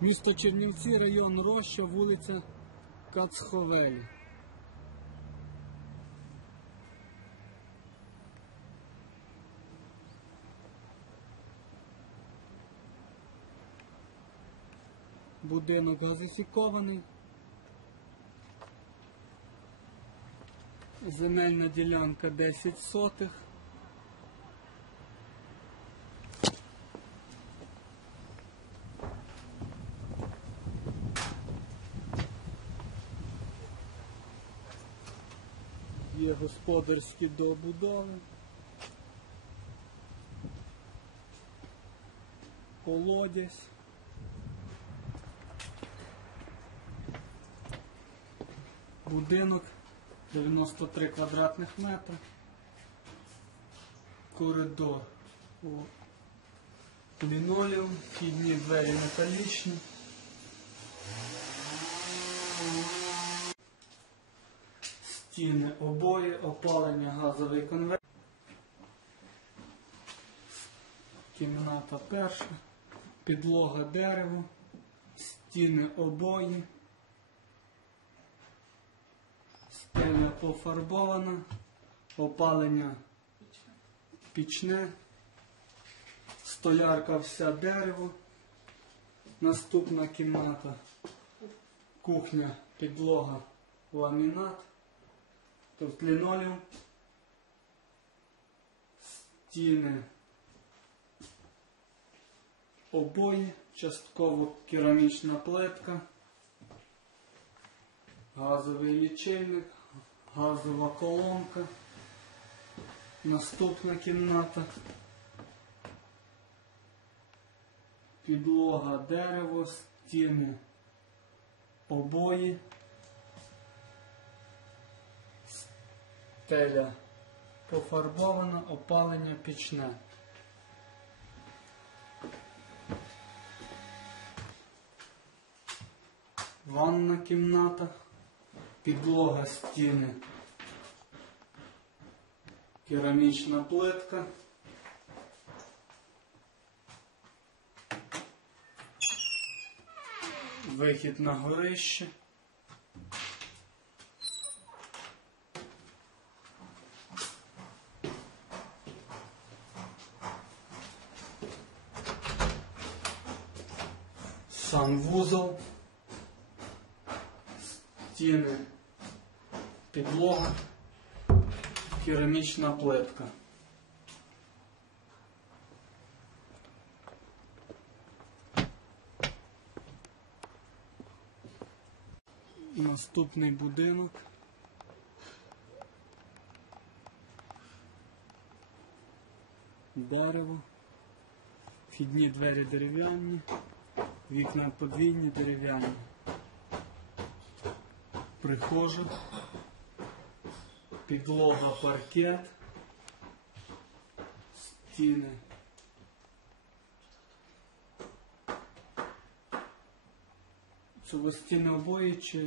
Місто Чернівці, район Роща, вулиця Кацховелі. Будинок газифікований. Земельна ділянка 10 сотих. Є господарські добудови. Колодязь. Будинок 93 квадратних метри. Коридор лінолеум, вхідні двері металічні. Стіни обої, опалення газовий конвектор. Кімната перша, підлога дерево, стіни обої, стеля пофарбована, опалення пічне, столярка вся дерево. Наступна кімната, кухня, підлога, ламінат. Тут лінолеум, стіни, обої, частково керамічна плитка, газовий лічильник, газова колонка, наступна кімната, підлога дерево, стіни, обої. Стеля пофарбована, опалення пічне. Ванна кімната, підлога стіни, керамічна плитка. Вихід на горище. Санвузол, стіни, підлога, керамічна плитка. Наступний будинок. Дерево. Вхідні двері дерев'яні. Вікна подвійні дерев'яні. Прихожа. Підлога паркет. Стіни. Це ви стіни обої чи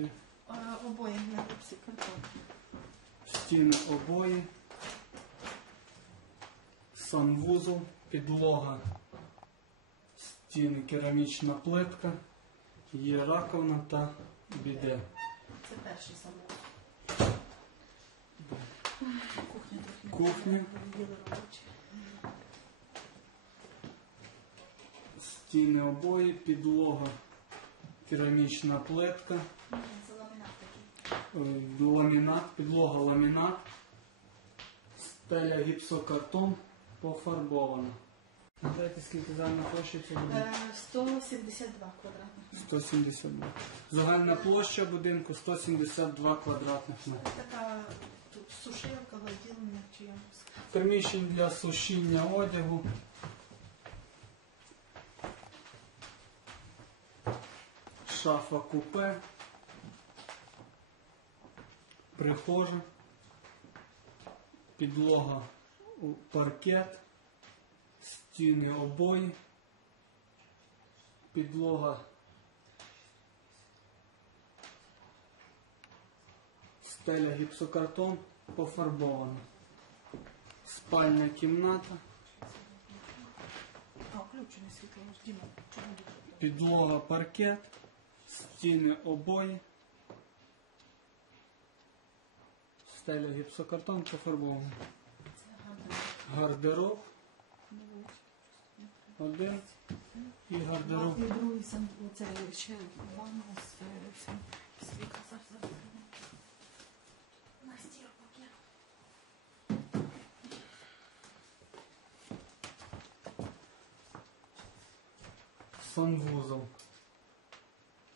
Е, Обоє на рубці картон. стіни обої. Санвузол, підлога, стіни, керамічна плитка, є раковина та біде. Це перший самоліт. Кухня трохи. Кухня. Стіни обої, підлога, керамічна плитка, Це ламінат такий. е, ламінат, підлога ламінат, стеля гіпсокартон пофарбована. Знаєте, скільки загальна площа цього? Е, 172 квадратних. 172. Загальна площа будинку 172 квадратних метри. Така тут сушилка, гладілення чи якось. Приміщень для сушіння одягу. Шафа купе. Прихожа. Підлога паркет. Стіни обої. Підлога. Стеля гіпсокартон пофарбована. Спальня кімната. Підлога паркет, стіни обої, стеля гіпсокартон пофарбований. Це. Гардероб вулиця. Один і гардероб. І другий сам, оце ще ванна з е, цим світло. Зараз. На стіл покину. санвузол,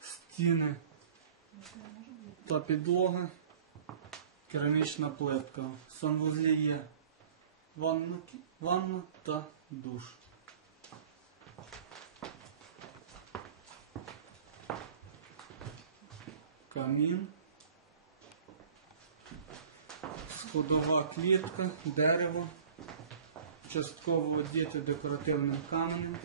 стіни Це та підлога, керамічна плитка. В санвузлі є ванна, ванна та душ. Камін, сходова клітка, дерево, частково одіти декоративним каменем.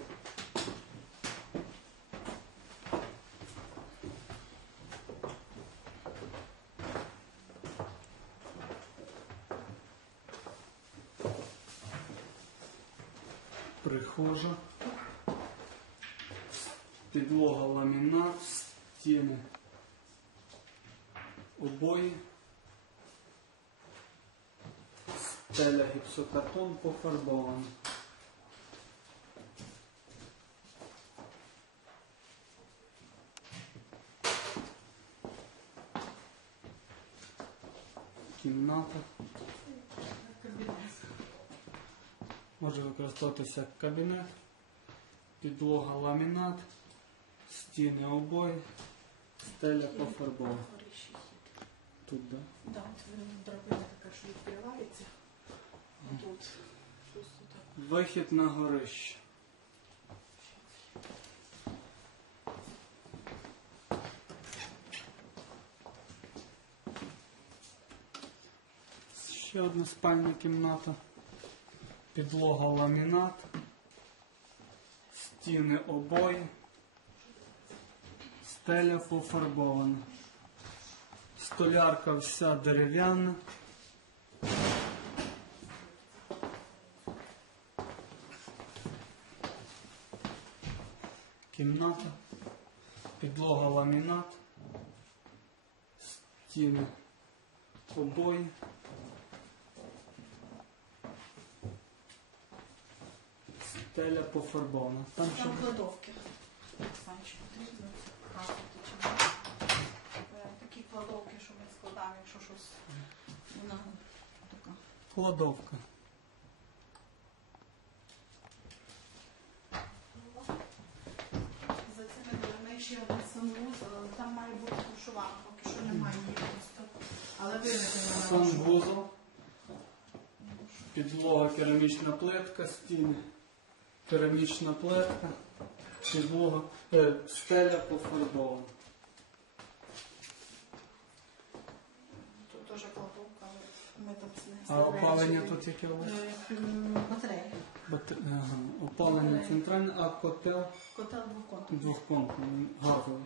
прихожа, підлога ламінат, стіни, обої, стеля гіпсокартон пофарбована. Кімната. Може використовуватися кабінет, підлога ламінат, стіни обої, стеля пофарбована. Тут, да? Да, от е, драбина така, що відкривається. А тут. Вихід на горище. Ще одна спальня кімната. Підлога ламінат. Стіни обої. Стеля пофарбована. Столярка вся дерев'яна. Кімната, підлога ламінат, стіни обої, стеля пофарбована. Там ще Там кладовки. Санчик, потрібно показувати чи ні. Е, Такі кладовки, що ми складаємо, якщо щось вона така. кладовка. За цими дверми ще один санвузол, там має бути душова, поки що немає її просто. Але виведено на Санвузол, підлога керамічна плитка, стіни, керамічна плитка, підлога, е, стеля пофарбована. Тут теж кладовка, але ми тут не А опалення тут яке у вас? Е, Батарея. Бат- ага, Опалення центральне, а котел Котел двоконтурний. двохконтурний, газовий.